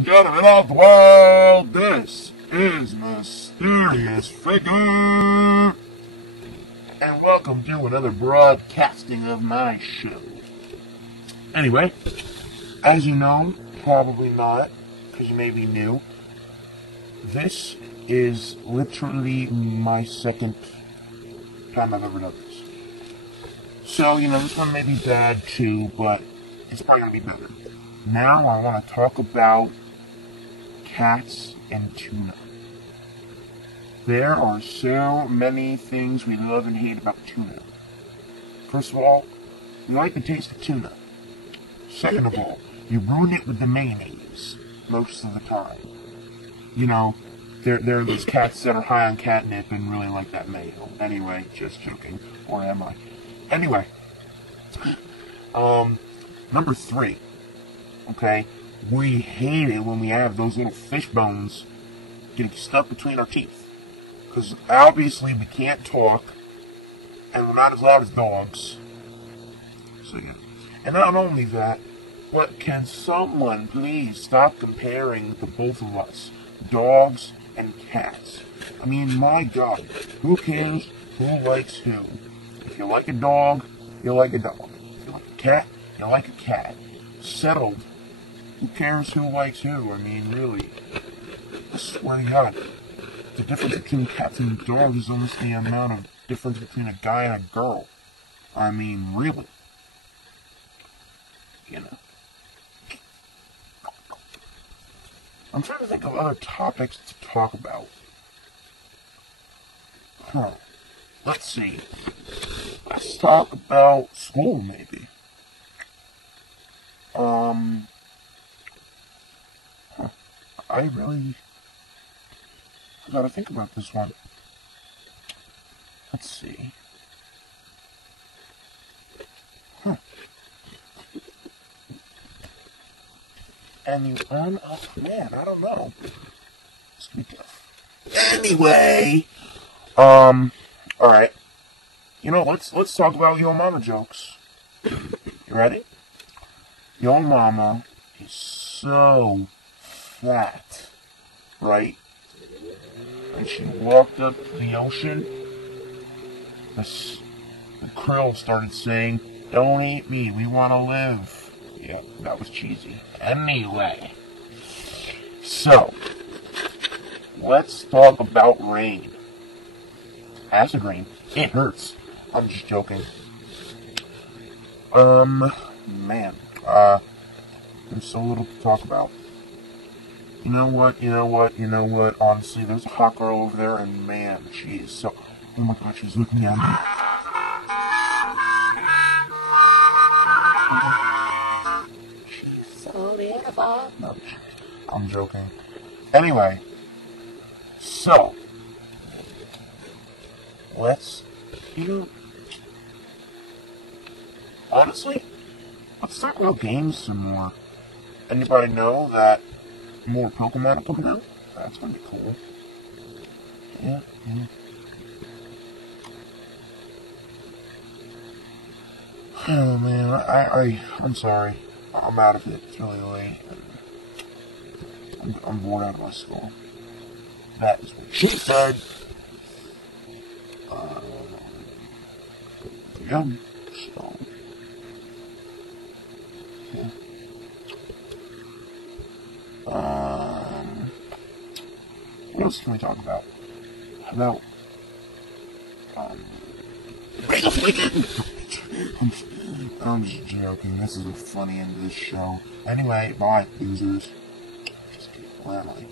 and gentlemen of the world, this is Mysterious Figure, and welcome to another broadcasting of my show. Anyway, as you know, probably not, because you may be new, this is literally my second time I've ever done this. So, this one may be bad too, but it's probably going to be better. Now I want to talk about cats and tuna. There are so many things we love and hate about tuna. First of all, we like the taste of tuna. Second of all, you ruin it with the mayonnaise most of the time. There are these cats that are high on catnip and really like that mayo. Anyway, just joking. Or am I? Anyway. Number 3. Okay? We hate it when we have those little fish bones getting stuck between our teeth. Because obviously we can't talk, and we're not as loud as dogs. So yeah. And not only that, but can someone please stop comparing the both of us, dogs and cats? I mean, my God, who cares who likes who? If you like a dog, you like a dog. If you like a cat, you like a cat. Settled. Who cares who likes who? I mean, really. I swear to God, the difference between cats and dogs is almost the amount of difference between a guy and a girl. I mean, really. I'm trying to think of other topics to talk about. Let's see. Let's talk about school, maybe. I gotta think about this one. Let's see. Anyone? Oh man, I don't know. Anyway, alright. Let's talk about Yo Mama jokes. You ready? Yo Mama is so fat, right? And she walked up to the ocean. The krill started saying, "Don't eat me, we want to live." Yeah, that was cheesy. Anyway, so, let's talk about rain. Acid rain. It hurts. I'm just joking. Man, there's so little to talk about. You know what? Honestly, there's a hot girl over there, and man, she is so... Oh my God, she's looking at me. She's so beautiful. No, I'm joking. Anyway, so, let's, honestly, let's talk about games some more. Anybody know that more Pokemon are coming out? That's gonna be cool. Yeah. Oh man, I'm sorry. I'm out of it. It's really late. I'm bored out of my skull. That is what she said. Yeah. So. Yeah. What else can we talk about? How about, I'm just joking. This is a funny end of this show. Anyway, bye, losers. Just kidding. Where am I?